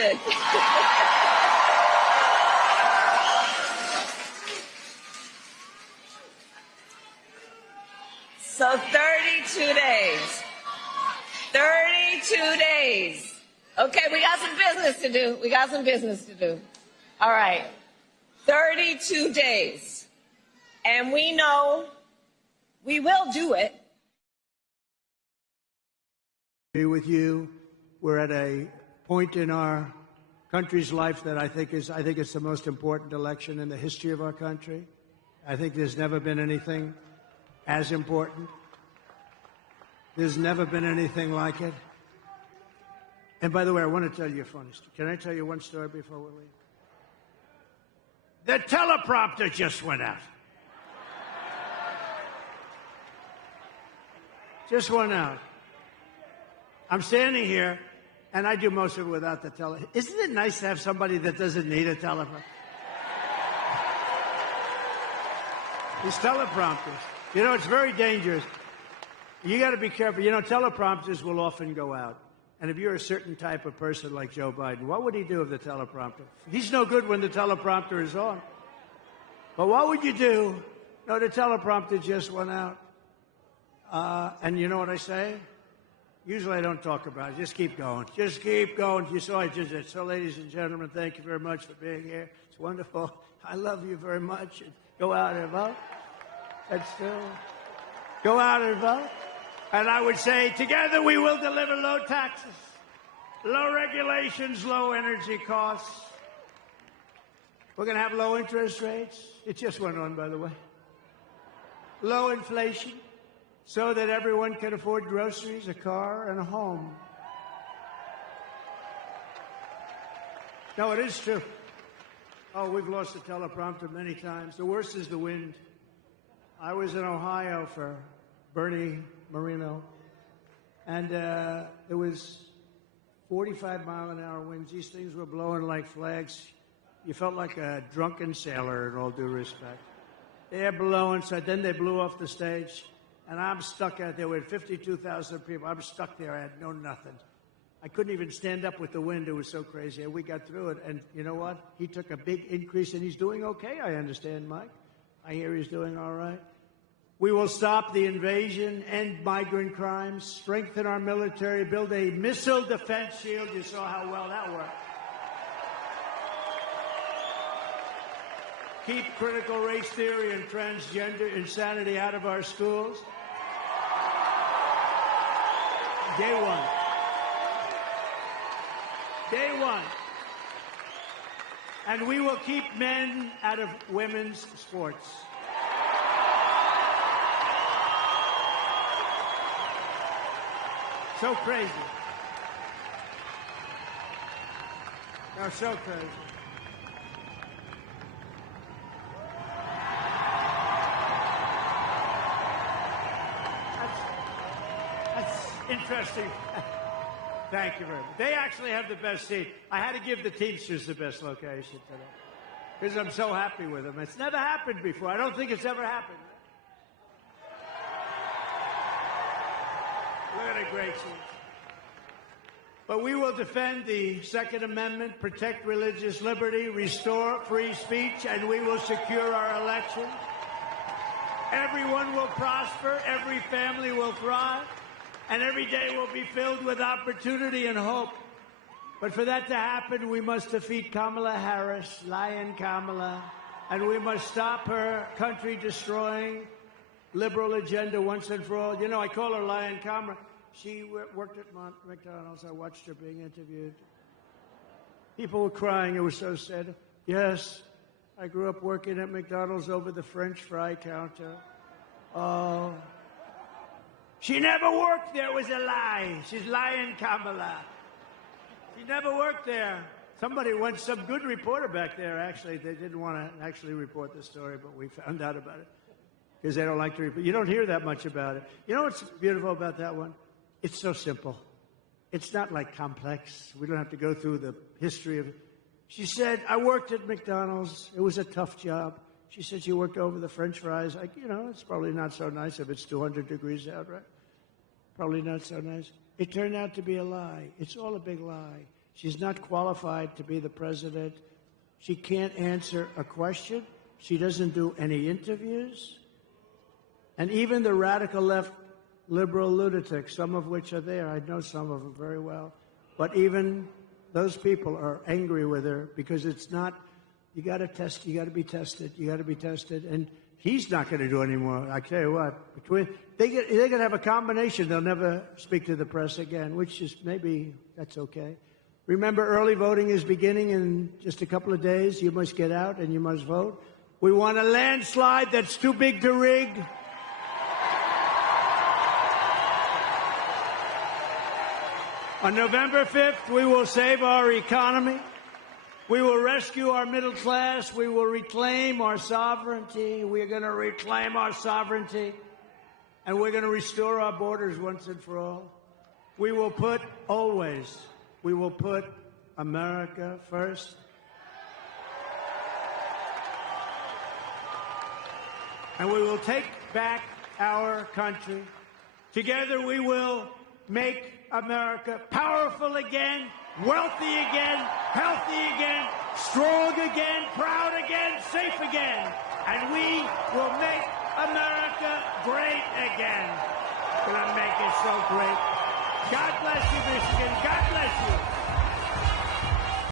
should. So 32 days. 32 days. Okay, we got some business to do. All right. 32 days. And we know we will do it. Be with you. We're at a point in our country's life that I think it's the most important election in the history of our country. I think there's never been anything as important. There's never been anything like it. And by the way, I want to tell you a funny story. Can I tell you one story before we leave? The teleprompter just went out. Just went out. I'm standing here, and I do most of it without the teleprompter. Isn't it nice to have somebody that doesn't need a teleprompter? These teleprompters. You know, it's very dangerous. You got to be careful. You know, teleprompters will often go out. And if you're a certain type of person like Joe Biden, what would he do with the teleprompter? He's no good when the teleprompter is on. But what would you do? No, the teleprompter just went out. And you know what I say? Usually I don't talk about it. Just keep going. Just keep going. You saw I just did. So, ladies and gentlemen, thank you very much for being here. It's wonderful. I love you very much. Go out and vote. And still, go out and vote. And I would say, together we will deliver low taxes, low regulations, low energy costs. We're going to have low interest rates. It just went on, by the way. Low inflation, so that everyone can afford groceries, a car, and a home. No, it is true. Oh, we've lost the teleprompter many times. The worst is the wind. I was in Ohio for Bernie Moreno, and it was 45-mile-an-hour winds. These things were blowing like flags. You felt like a drunken sailor, in all due respect. They're blowing, so then they blew off the stage, and I'm stuck out there with 52,000 people. I'm stuck there. I had no nothing. I couldn't even stand up with the wind. It was so crazy. And we got through it, and you know what? He took a big increase, and he's doing okay, I understand, Mike. I hear he's doing all right. We will stop the invasion, end migrant crimes, strengthen our military, build a missile defense shield. You saw how well that worked. Keep critical race theory and transgender insanity out of our schools. Day one. Day one. And we will keep men out of women's sports. So crazy. They're so crazy. That's interesting. Thank you very much. They actually have the best seat. I had to give the Teamsters the best location today because I'm so happy with them. It's never happened before. I don't think it's ever happened. Look at the great seats. But we will defend the Second Amendment, protect religious liberty, restore free speech, and we will secure our elections. Everyone will prosper, every family will thrive, and every day will be filled with opportunity and hope. But for that to happen, we must defeat Kamala Harris, Lion Kamala, and we must stop her country-destroying liberal agenda once and for all. You know, I call her Lion Kamala. She worked at McDonald's. I watched her being interviewed. People were crying. It was so sad. Yes, I grew up working at McDonald's over the French fry counter. Oh. She never worked there. It was a lie. She's Lion Kamala. She never worked there. Somebody went, some good reporter back there, actually. They didn't want to actually report the story, but we found out about it. Because they don't like to report. You don't hear that much about it. You know what's beautiful about that one? It's so simple. It's not like complex. We don't have to go through the history of it. She said, I worked at McDonald's. It was a tough job. She said she worked over the French fries. You know, it's probably not so nice if it's 200 degrees out, right? Probably not so nice. It turned out to be a lie. It's all a big lie. She's not qualified to be the president. She can't answer a question. She doesn't do any interviews. And even the radical left liberal lunatics, some of which are there, I know some of them very well, but even those people are angry with her because it's not, you got to test, you got to be tested, you got to be tested. And he's not going to do any more. I tell you what, they're going to have a combination. They'll never speak to the press again, which is maybe that's okay. Remember, early voting is beginning in just a couple of days. You must get out and you must vote. We want a landslide that's too big to rig. On November 5th, we will save our economy. We will rescue our middle class. We will reclaim our sovereignty. We're going to reclaim our sovereignty. And we're going to restore our borders once and for all. We will put America first. And we will take back our country. Together we will make America powerful again, wealthy again, healthy again, strong again, proud again, safe again. And we will make America great again. We're going to make it so great. God bless you, Michigan. God bless you.